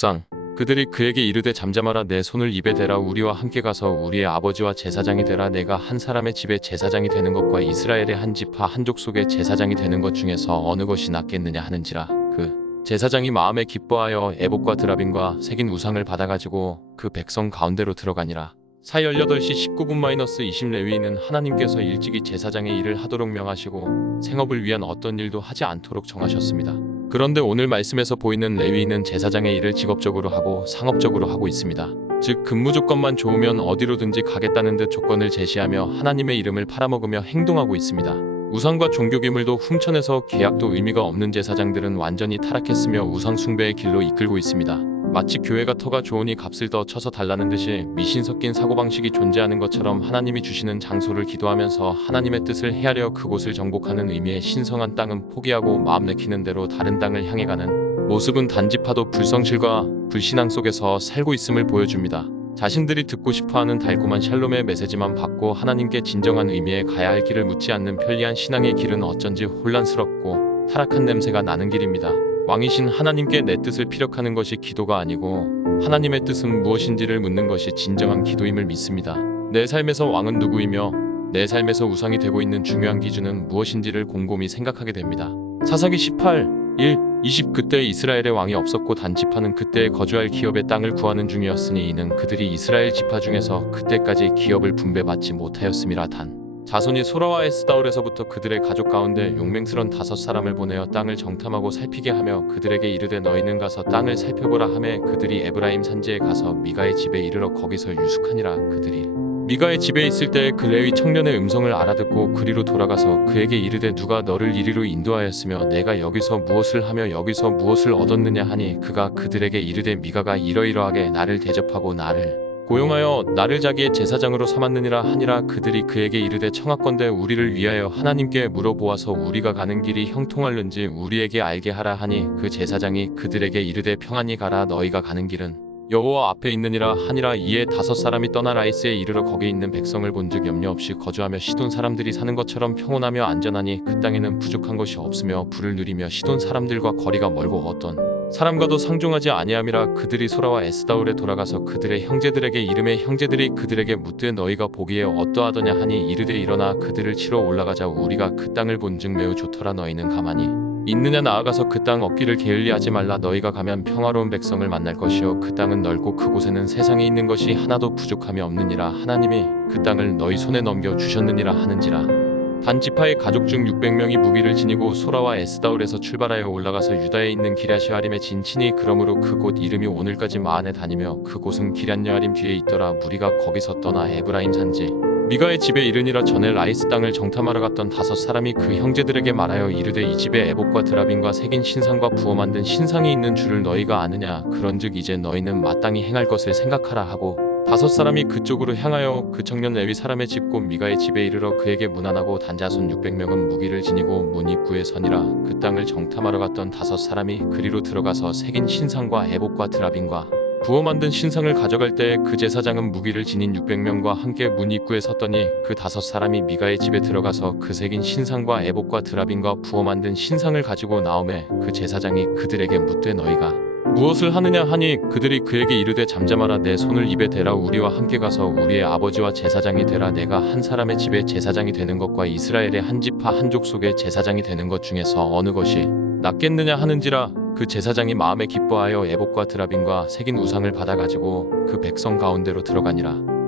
묵상. 그들이 그에게 이르되 잠잠하라, 내 손을 입에 대라, 우리와 함께 가서 우리의 아버지와 제사장이 되라. 내가 한 사람의 집에 제사장이 되는 것과 이스라엘의 한 지파 한 족속의 제사장이 되는 것 중에서 어느 것이 낫겠느냐 하는지라. 그 제사장이 마음에 기뻐하여 에봇과 드라빔과 새긴 우상을 받아가지고 그 백성 가운데로 들어가니라. 사이 18시 19분-20 레위인은 하나님께서 일찍이 제사장의 일을 하도록 명하시고 생업을 위한 어떤 일도 하지 않도록 정하셨습니다. 그런데 오늘 말씀에서 보이는 레위인은 제사장의 일을 직업적으로 하고 상업적으로 하고 있습니다. 즉 근무 조건만 좋으면 어디로든지 가겠다는 듯 조건을 제시하며 하나님의 이름을 팔아먹으며 행동하고 있습니다. 우상과 종교 기물도 훔쳐내서 계약도 의미가 없는 제사장들은 완전히 타락했으며 우상 숭배의 길로 이끌고 있습니다. 마치 교회가 터가 좋으니 값을 더 쳐서 달라는 듯이 미신 섞인 사고방식이 존재하는 것처럼 하나님이 주시는 장소를 기도하면서 하나님의 뜻을 헤아려 그곳을 정복하는 의미의 신성한 땅은 포기하고 마음 내키는 대로 다른 땅을 향해 가는 모습은 단지파도 불성실과 불신앙 속에서 살고 있음을 보여줍니다. 자신들이 듣고 싶어하는 달콤한 샬롬의 메시지만 받고 하나님께 진정한 의미에 가야 할 길을 묻지 않는 편리한 신앙의 길은 어쩐지 혼란스럽고 타락한 냄새가 나는 길입니다. 왕이신 하나님께 내 뜻을 피력하는 것이 기도가 아니고 하나님의 뜻은 무엇인지를 묻는 것이 진정한 기도임을 믿습니다. 내 삶에서 왕은 누구이며 내 삶에서 우상이 되고 있는 중요한 기준은 무엇인지를 곰곰이 생각하게 됩니다. 사사기 18, 1, 20 그때 이스라엘의 왕이 없었고 단지파는 그때에 거주할 기업의 땅을 구하는 중이었으니 이는 그들이 이스라엘 지파 중에서 그때까지 기업을 분배받지 못하였음이라. 단 자손이 소라와 에스다올에서부터 그들의 가족 가운데 용맹스런 5사람을 보내어 땅을 정탐하고 살피게 하며 그들에게 이르되 너희는 가서 땅을 살펴보라 하매 그들이 에브라임 산지에 가서 미가의 집에 이르러 거기서 유숙하니라. 그들이 미가의 집에 있을 때에 그 레위 청년의 음성을 알아듣고 그리로 돌아가서 그에게 이르되 누가 너를 이리로 인도하였으며 내가 여기서 무엇을 하며 여기서 무엇을 얻었느냐 하니 그가 그들에게 이르되 미가가 이러이러하게 나를 대접하고 나를 고용하여 나를 자기의 제사장으로 삼았느니라 하니라. 그들이 그에게 이르되 청하건대 우리를 위하여 하나님께 물어보아서 우리가 가는 길이 형통할는지 우리에게 알게 하라 하니 그 제사장이 그들에게 이르되 평안히 가라, 너희가 가는 길은 여호와 앞에 있느니라 하니라. 이에 5사람이 떠나 라이스에 이르러 거기 있는 백성을 본즉 염려 없이 거주하며 시돈 사람들이 사는 것처럼 평온하며 안전하니 그 땅에는 부족한 것이 없으며 부를 누리며 시돈 사람들과 거리가 멀고 어떤 사람과도 상종하지 아니함이라. 그들이 소라와 에스다올에 돌아가서 그들의 형제들에게 이르매 형제들이 그들에게 묻되 너희가 보기에 어떠하더냐 하니 이르되 일어나 그들을 치러 올라가자, 우리가 그 땅을 본즉 매우 좋더라. 너희는 가만히 있느냐, 나아가서 그 땅 얻기를 게을리하지 말라. 너희가 가면 평화로운 백성을 만날 것이요 그 땅은 넓고 그곳에는 세상에 있는 것이 하나도 부족함이 없느니라. 하나님이 그 땅을 너희 손에 넘겨 주셨느니라 하는지라. 단지파의 가족 중 600명이 무기를 지니고 소라와 에스다올에서 출발하여 올라가서 유다에 있는 기랴시아림에 진치니 그러므로 그곳 이름이 오늘까지 마안에 다니며 그곳은 기럇여아림 뒤에 있더라. 무리가 거기서 떠나 에브라임 산지 미가의 집에 이르니라. 전에 라이스 땅을 정탐하러 갔던 5사람이 그 형제들에게 말하여 이르되 이 집에 에봇과 드라빔과 새긴 신상과 부어 만든 신상이 있는 줄을 너희가 아느냐. 그런즉 이제 너희는 마땅히 행할 것을 생각하라 하고 5사람이 그쪽으로 향하여 그 청년 레위 사람의 집 곧 미가의 집에 이르러 그에게 문안하고 단자손 600명은 무기를 지니고 문 입구에 서니라. 그 땅을 정탐하러 갔던 5사람이 그리로 들어가서 새긴 신상과 에봇과 드라빔과 부어 만든 신상을 가져갈 때 그 제사장은 무기를 지닌 600명과 함께 문 입구에 섰더니 그 5사람이 미가의 집에 들어가서 그 새긴 신상과 에봇과 드라빔과 부어 만든 신상을 가지고 나오매 그 제사장이 그들에게 묻되 너희가 무엇을 하느냐 하니 그들이 그에게 이르되 잠잠하라, 내 손을 입에 대라, 우리와 함께 가서 우리의 아버지와 제사장이 되라. 내가 한 사람의 집에 제사장이 되는 것과 이스라엘의 한 지파 한 족속의 제사장이 되는 것 중에서 어느 것이 낫겠느냐 하는지라. 그 제사장이 마음에 기뻐하여 에봇과 드라빔과 새긴 우상을 받아가지고 그 백성 가운데로 들어가니라.